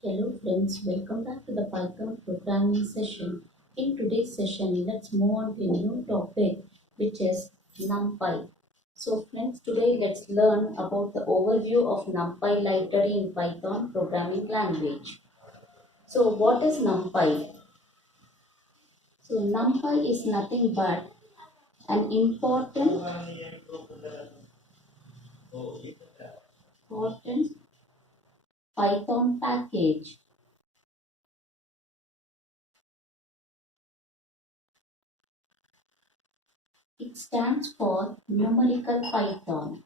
Hello friends, welcome back to the Python programming session. In today's session, let's move on to a new topic which is NumPy. So friends, today let's learn about the overview of NumPy library in Python programming language. So what is NumPy? So NumPy is nothing but an important Python package. It stands for numerical Python.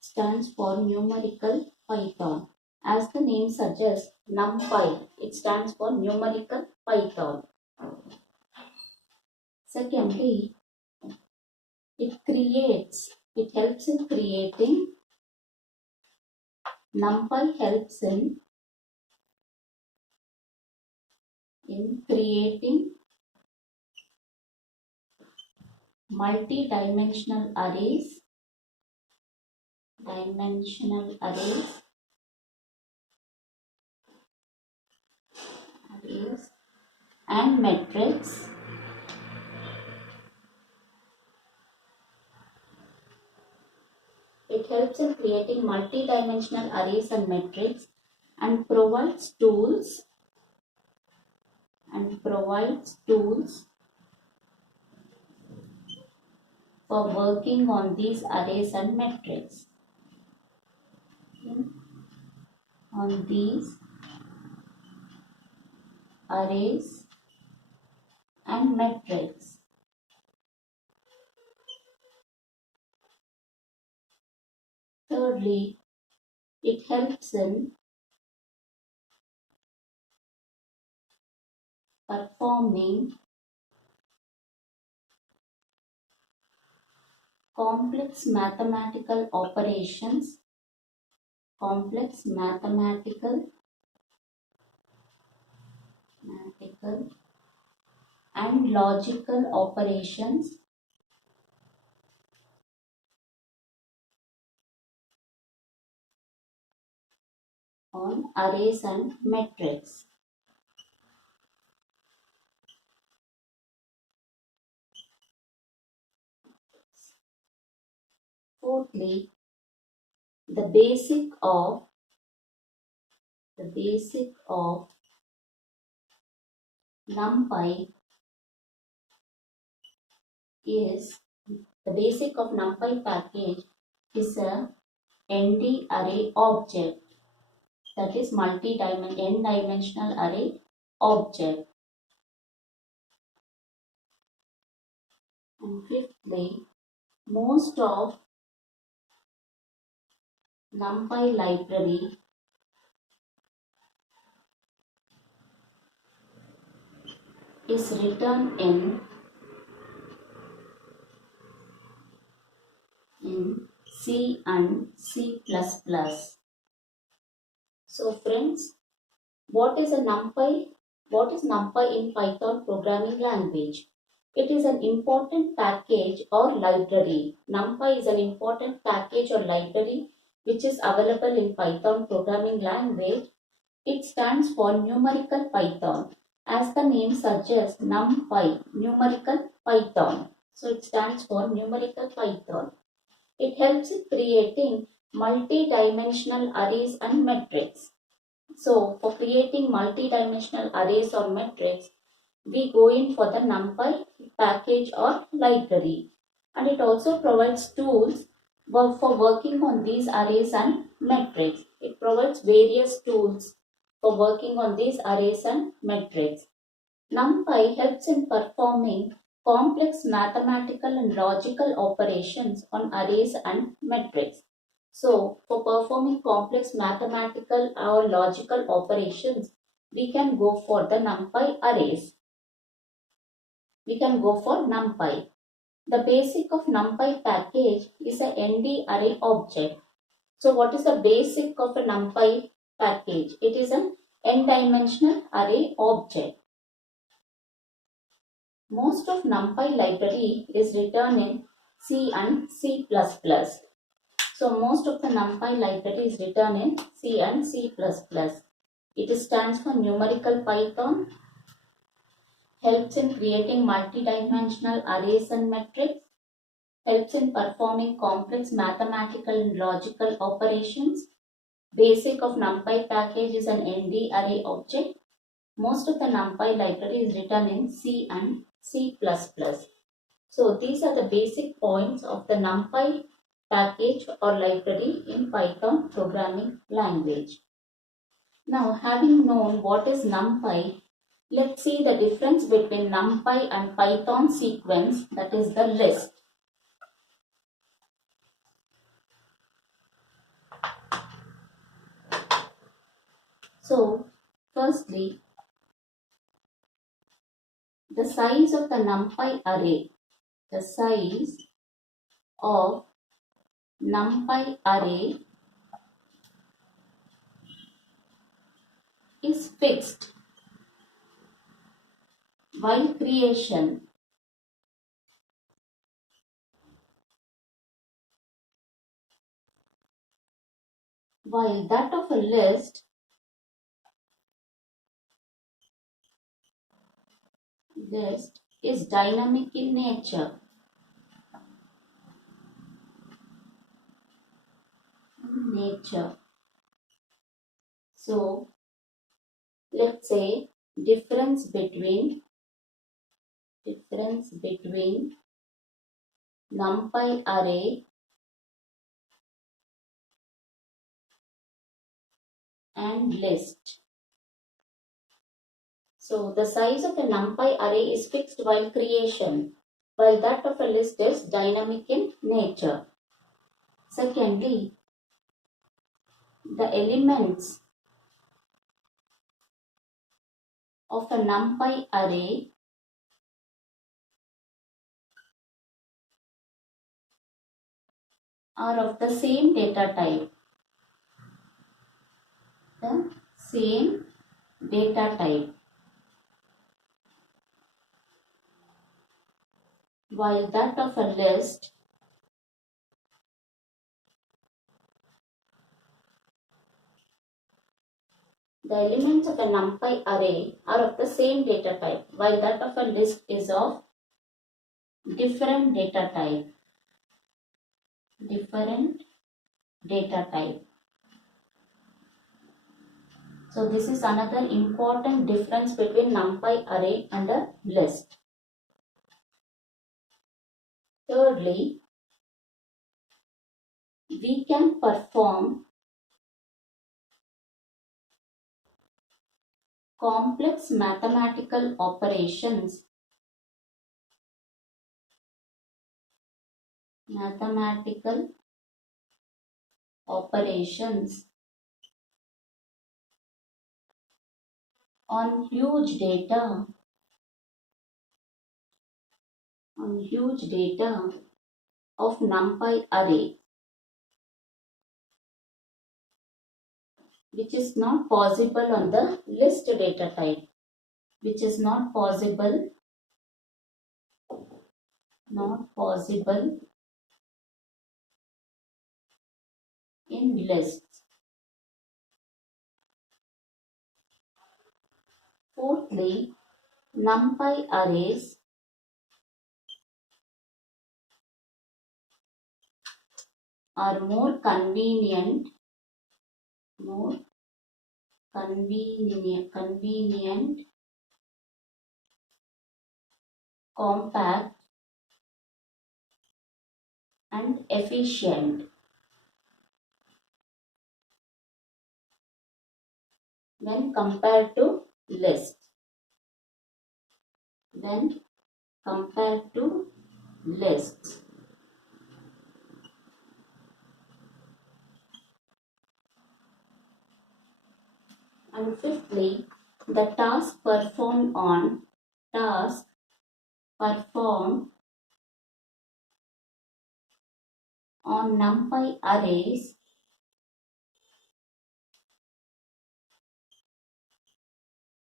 Stands for numerical Python. As the name suggests, NumPy, it stands for numerical Python. Secondly, it helps in creating, NumPy helps in creating multi-dimensional arrays and metrics. It helps in creating multi-dimensional arrays and metrics and provides tools for working on these arrays and metrics. On these arrays and metrics. Thirdly, it helps in performing complex mathematical operations, complex mathematical and logical operations on arrays and metrics. Fourthly, the basic of NumPy is the basic of NumPy package is a ND array object, that is n-dimensional array object. And fifthly, most of NumPy library is written in C and C++. So friends, what is a NumPy? What is NumPy in Python programming language? It is an important package or library. NumPy is an important package or library which is available in Python programming language. It stands for numerical Python. As the name suggests, NumPy, numerical Python. So it stands for numerical Python. It helps in creating multi-dimensional arrays and metrics. So for creating multi-dimensional arrays or metrics, we go in for the NumPy package or library. And it also provides tools for working on these arrays and metrics. It provides various tools for working on these arrays and metrics. NumPy helps in performing complex mathematical and logical operations on arrays and metrics. So, for performing complex mathematical or logical operations, we can go for the NumPy arrays. We can go for NumPy. The basic of NumPy package is a ND array object. So, what is the basic of a NumPy package? It is an n-dimensional array object. Most of NumPy library is written in C and C++. So most of the NumPy library is written in C and C++. It stands for Numerical Python, helps in creating multidimensional arrays and metrics, helps in performing complex mathematical and logical operations. Basic of NumPy package is an ND array object. Most of the NumPy library is written in C and C++. So these are the basic points of the NumPy package or library in Python programming language. Now, having known what is NumPy, let's see the difference between NumPy and Python sequence, that is the list. So, firstly, the size of the NumPy array, the size of NumPy array is fixed while creation, while that of a list is dynamic in nature. So let's say difference between NumPy array and list. So the size of a NumPy array is fixed while creation, while that of a list is dynamic in nature. Secondly, the elements of a NumPy array are of the same data type. The same data type. While that of a list the elements of a NumPy array are of the same data type, while that of a list is of different data type. So this is another important difference between NumPy array and a list. Thirdly, we can perform complex mathematical operations on huge data of NumPy array, which is not possible on the list data type, in lists. Fourthly, NumPy arrays are more convenient, compact, and efficient when compared to lists. And fifthly, the task performed on NumPy arrays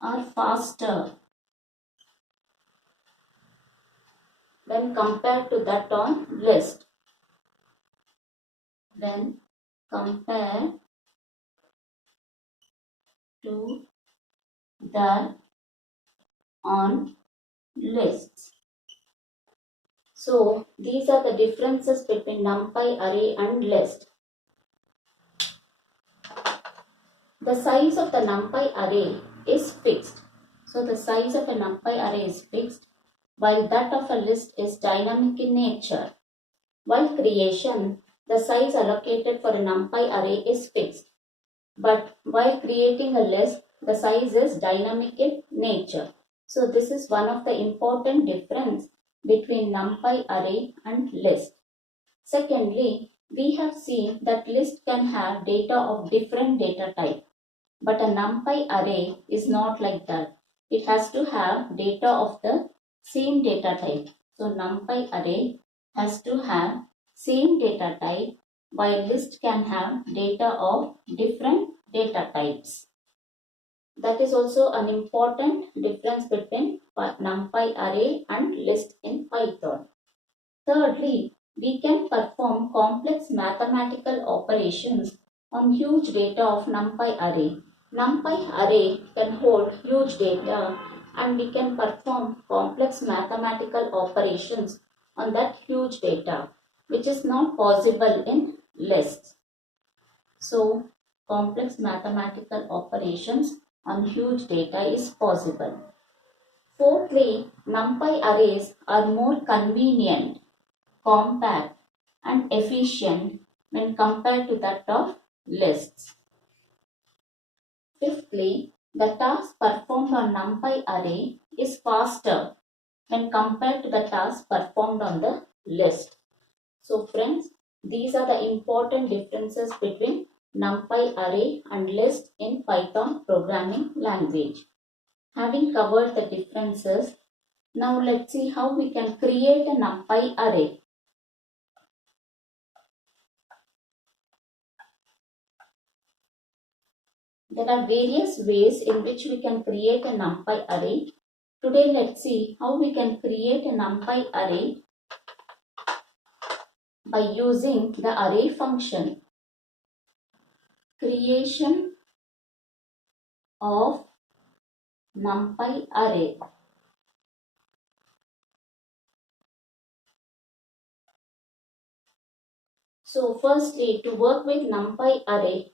are faster when compared to that on list. When compared to that on lists. So these are the differences between NumPy array and list. The size of the NumPy array is fixed. So the size of a NumPy array is fixed, while that of a list is dynamic in nature. While creation, the size allocated for a NumPy array is fixed. But while creating a list, the size is dynamic in nature. So this is one of the important difference between NumPy array and list. Secondly, we have seen that list can have data of different data type. But a NumPy array is not like that. It has to have data of the same data type. So NumPy array has to have same data type, while list can have data of different data types. That is also an important difference between NumPy array and list in Python. Thirdly, we can perform complex mathematical operations on huge data of NumPy array. NumPy array can hold huge data and we can perform complex mathematical operations on that huge data, which is not possible in lists. So, complex mathematical operations on huge data is possible. Fourthly, NumPy arrays are more convenient, compact and efficient when compared to that of lists. Fifthly, the task performed on NumPy array is faster when compared to the task performed on the list. So friends, these are the important differences between NumPy array and list in Python programming language. Having covered the differences, now let's see how we can create a NumPy array. There are various ways in which we can create a NumPy array. Today let's see how we can create a NumPy array by using the array function. Creation of NumPy array. So firstly, to work with NumPy array,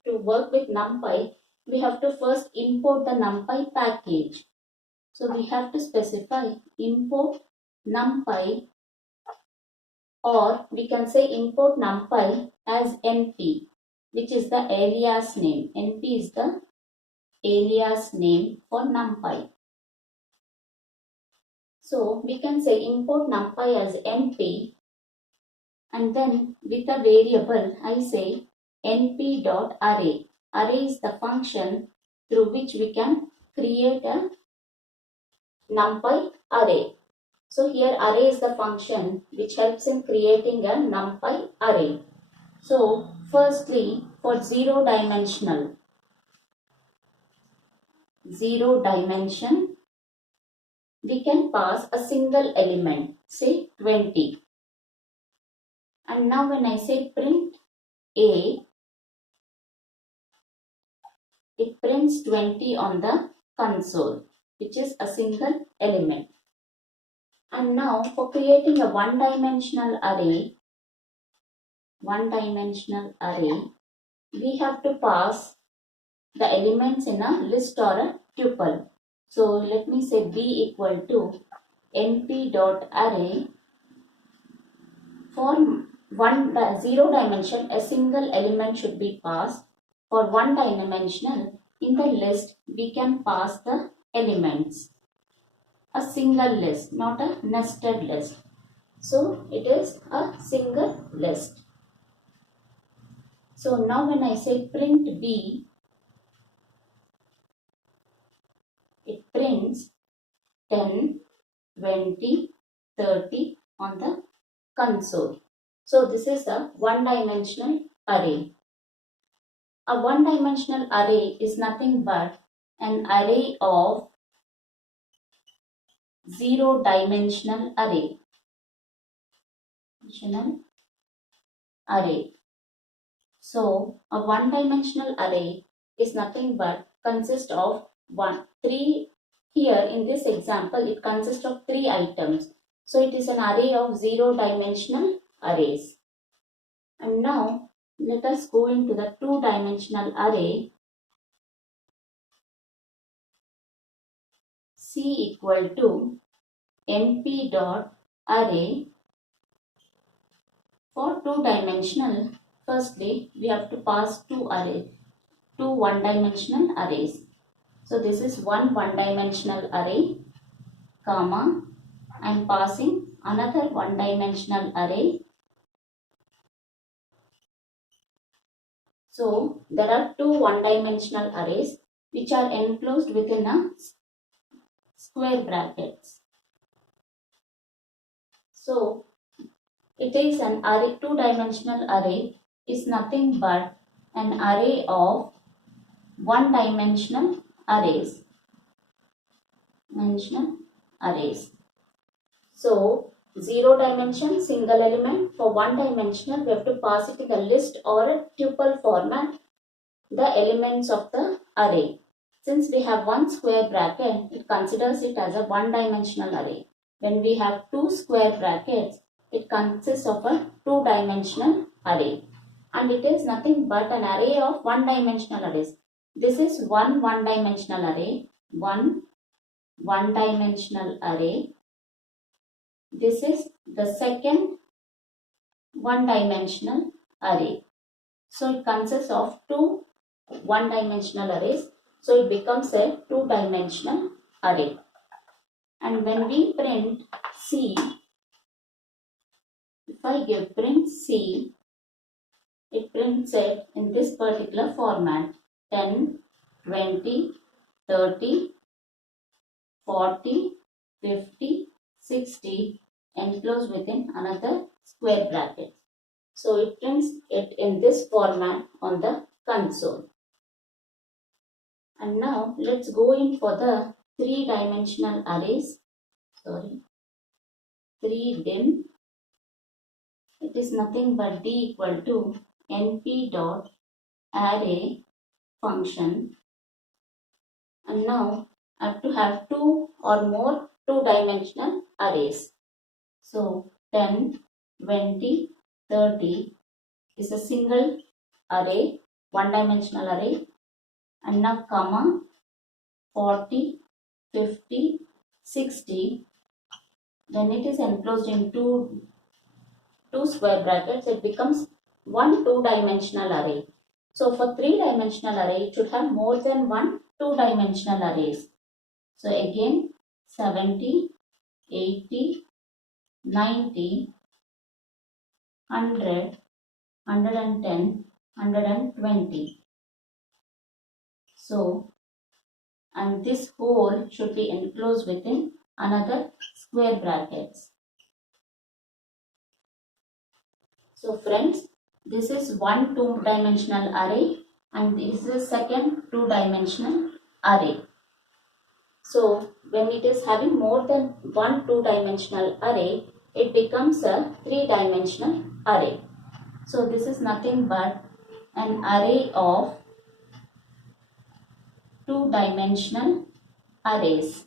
we have to first import the NumPy package. So we have to specify import NumPy, or we can say import NumPy as NP, which is the alias name. NP is the alias name for NumPy. So we can say import NumPy as NP, and then with a variable I say np.array. Array is the function through which we can create a NumPy array. So here array is the function which helps in creating a NumPy array. So firstly, for zero dimension, we can pass a single element, say 20. And now when I say print A, it prints 20 on the console, which is a single element. And now for creating a one-dimensional array, we have to pass the elements in a list or a tuple. So let me say b equal to np.array. For zero dimension, a single element should be passed. For one dimensional, in the list, we can pass the elements. A single list, not a nested list. So it is a single list. So now when I say print B, it prints 10, 20, 30 on the console. So this is a one-dimensional array. A one-dimensional array is nothing but an array of zero-dimensional array. dimensional array. So a one-dimensional array is nothing but consists of three. Here in this example, it consists of three items. So it is an array of zero-dimensional arrays. And now let us go into the two-dimensional array. C equal to np dot array. For two-dimensional, firstly we have to pass two one-dimensional arrays. So this is one one-dimensional array, comma, I am passing another one-dimensional array. So there are two one-dimensional arrays which are enclosed within a square brackets. So it is an array. Two-dimensional array is nothing but an array of one-dimensional arrays. So zero dimension, single element. For one dimensional, we have to pass it in the list or a tuple format, the elements of the array. Since we have one square bracket, it considers it as a one-dimensional array. When we have two square brackets, it consists of a two-dimensional array. And it is nothing but an array of one-dimensional arrays. This is one one-dimensional array, one one-dimensional array. This is the second one-dimensional array. So it consists of two one-dimensional arrays. So it becomes a two-dimensional array. And when we print C, if I give print C, it prints it in this particular format: 10, 20, 30, 40, 50, 60 enclosed within another square bracket. So it prints it in this format on the console. And now let's go in for the three-dimensional arrays. 3dim. It is nothing but d equal to np dot array function. And now I have to have two or more two-dimensional arrays. So 10, 20, 30 is a single array, one-dimensional array. And now comma 40, 50, 60. When it is enclosed in two square brackets, it becomes one two-dimensional array. So for three-dimensional array, it should have more than one two-dimensional arrays. So again 70, 80, 90, 100, 110, 120. So, and this whole should be enclosed within another square brackets. So friends, this is one two-dimensional array and this is second two-dimensional array. So when it is having more than one two-dimensional array, it becomes a three-dimensional array. So this is nothing but an array of two-dimensional arrays.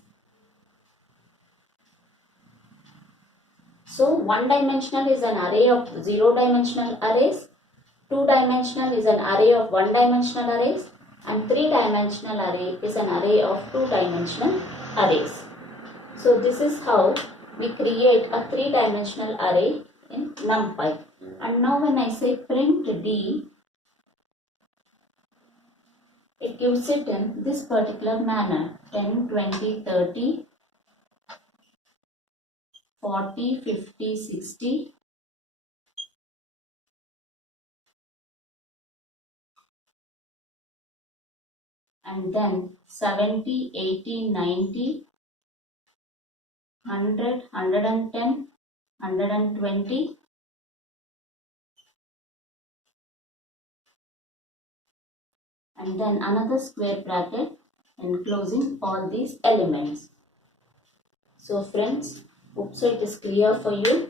So one-dimensional is an array of zero-dimensional arrays, two-dimensional is an array of one-dimensional arrays, and three-dimensional array is an array of two-dimensional arrays. So this is how we create a three-dimensional array in NumPy. And now when I say print D, it gives it in this particular manner: 10, 20, 30, 40, 50, 60, and then 70, 80, 90, 100, 110, 120, and then another square bracket enclosing all these elements. So friends, hope so it is clear for you.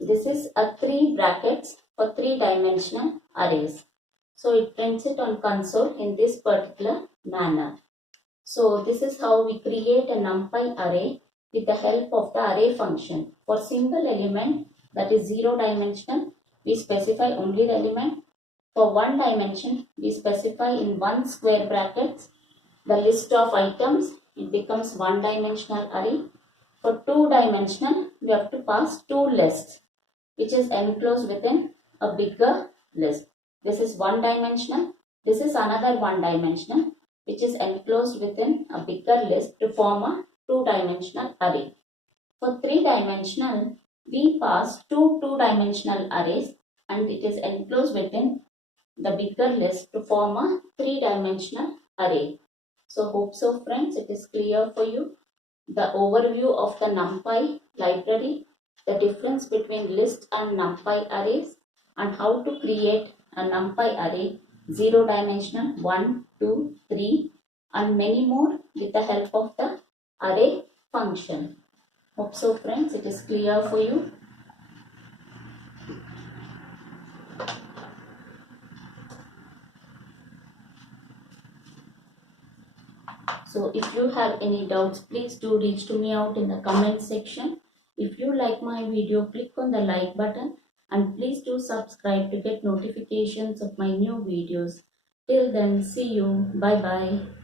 This is a 3 brackets for 3-dimensional arrays. So it prints it on console in this particular manner. So this is how we create a NumPy array with the help of the array function. For single element, that is 0-dimensional, we specify only the element. For 1 dimension, we specify in 1 square brackets the list of items. It becomes 1-dimensional array. For 2-dimensional, we have to pass 2 lists, which is enclosed within a bigger list. This is 1-dimensional. This is another 1-dimensional, which is enclosed within a bigger list to form a 2-dimensional array. For 3-dimensional, we pass 2 2-dimensional arrays and it is enclosed within the bigger list to form a 3-dimensional array. So hope so friends, it is clear for you. The overview of the NumPy library, the difference between list and NumPy arrays, and how to create a NumPy array 0-dimensional, 1, 2, 3 and many more with the help of the array function. Hope so friends, it is clear for you. So if you have any doubts, please do reach to me out in the comment section. If you like my video, click on the like button and please do subscribe to get notifications of my new videos. Till then, see you. Bye bye.